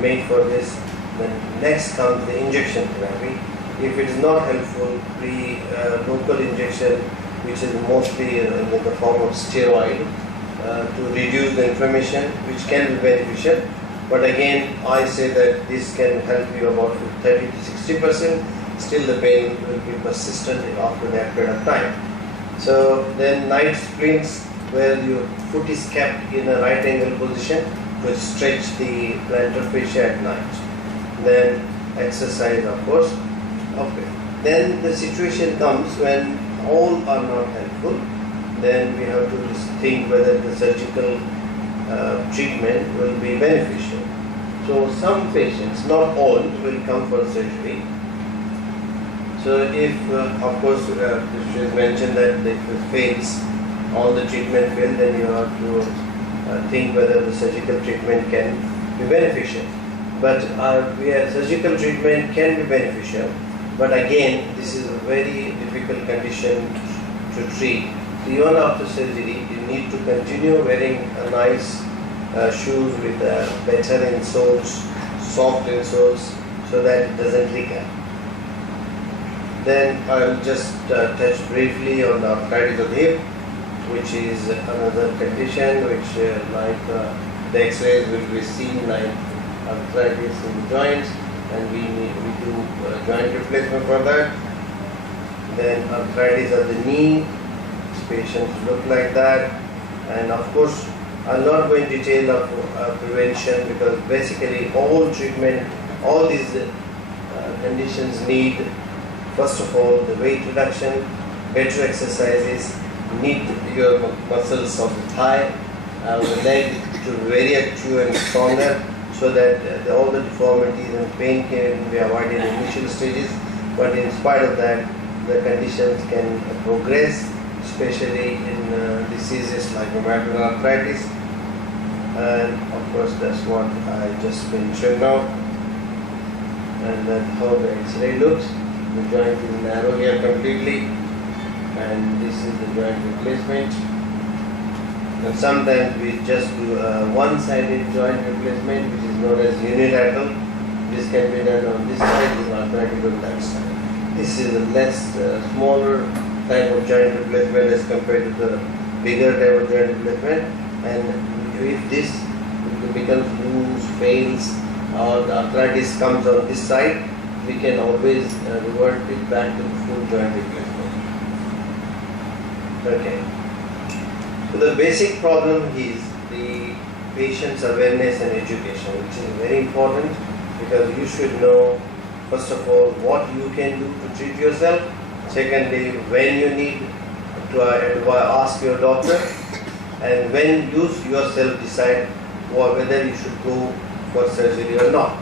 made for this. Then next comes the injection therapy. If it is not helpful, local injection, which is mostly in the form of steroid, to reduce the inflammation, which can be beneficial. But again, I say that this can help you about 30 to 60%. Still, the pain will be persistent after that period of time. So then night sprints, where your foot is kept in a right angle position to stretch the plantar fascia at night. Then exercise, of course. Okay. Then the situation comes when all are not helpful. Then we have to think whether the surgical treatment will be beneficial. So some patients, not all, will come for surgery. So if, of course, it is mentioned that if it fails, all the treatment fail, then you have to think whether the surgical treatment can be beneficial. But surgical treatment can be beneficial, but again, this is a very difficult condition to treat. So even after surgery, you need to continue wearing a nice shoes with better insoles, soft insoles, so that it doesn't leak out. Then I will just touch briefly on the arthritis of the hip, which is another condition which the X-rays will be seen like arthritis in the joints, and we do joint replacement for that. Then arthritis of the knee, patients look like that. And of course, I'll not go in detail of prevention, because basically all treatment, all these conditions need, first of all, the weight reduction, better exercises, need your muscles of the thigh, the leg to be very active and stronger, so that all the deformities and pain can be avoided in initial stages. But in spite of that, the conditions can progress, especially in diseases like rheumatoid arthritis. And of course, that's what I just mentioned now. And that's how the X-ray looks. The joint is narrow here completely, and this is the joint replacement. And sometimes we just do a one-sided joint replacement, which is known as unilateral. This can be done on this side, with arthritis on that side. This is a less smaller type of joint replacement as compared to the bigger type of joint replacement. And if this becomes loose, fails, or the arthritis comes on this side, we can always revert it back to the full joint replacement. Okay. So the basic problem is the patient's awareness and education, which is very important, because you should know, first of all, what you can do to treat yourself. Secondly, when you need to ask your doctor, and when you yourself decide whether you should go for surgery or not.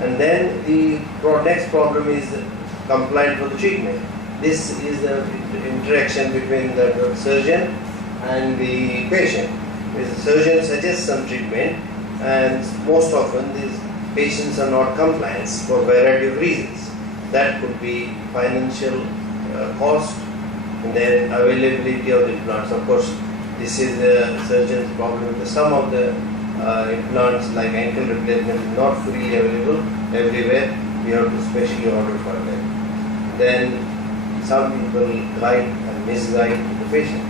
And then the next problem is compliant for the treatment. This is the interaction between the surgeon and the patient. The surgeon suggests some treatment, and most often these patients are not compliant for a variety of reasons. That could be financial cost, and then availability of the implants. Of course, this is the surgeon's problem. Some of the implants, like ankle replacement, is not freely available everywhere. We have to specially order for them. Then some people guide and misguide the patient.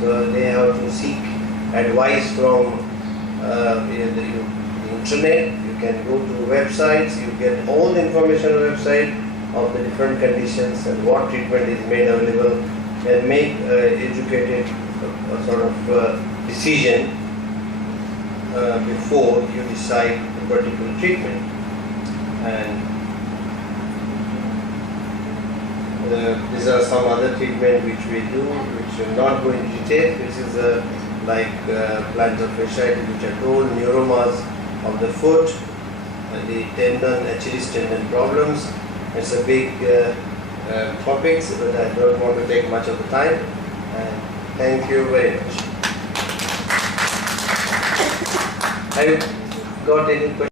So they have to seek advice from the internet. You can go to websites, you get all the information on the website of the different conditions and what treatment is made available, and make educated sort of decision before you decide the particular treatment. And these are some other treatment which we do, which will not go into detail. This is like plantar fasciitis, which I told, neuromas of the foot, the tendon, Achilles tendon problems. It's a big topic, but I don't want to take much of the time. And thank you very much. Have you got any questions?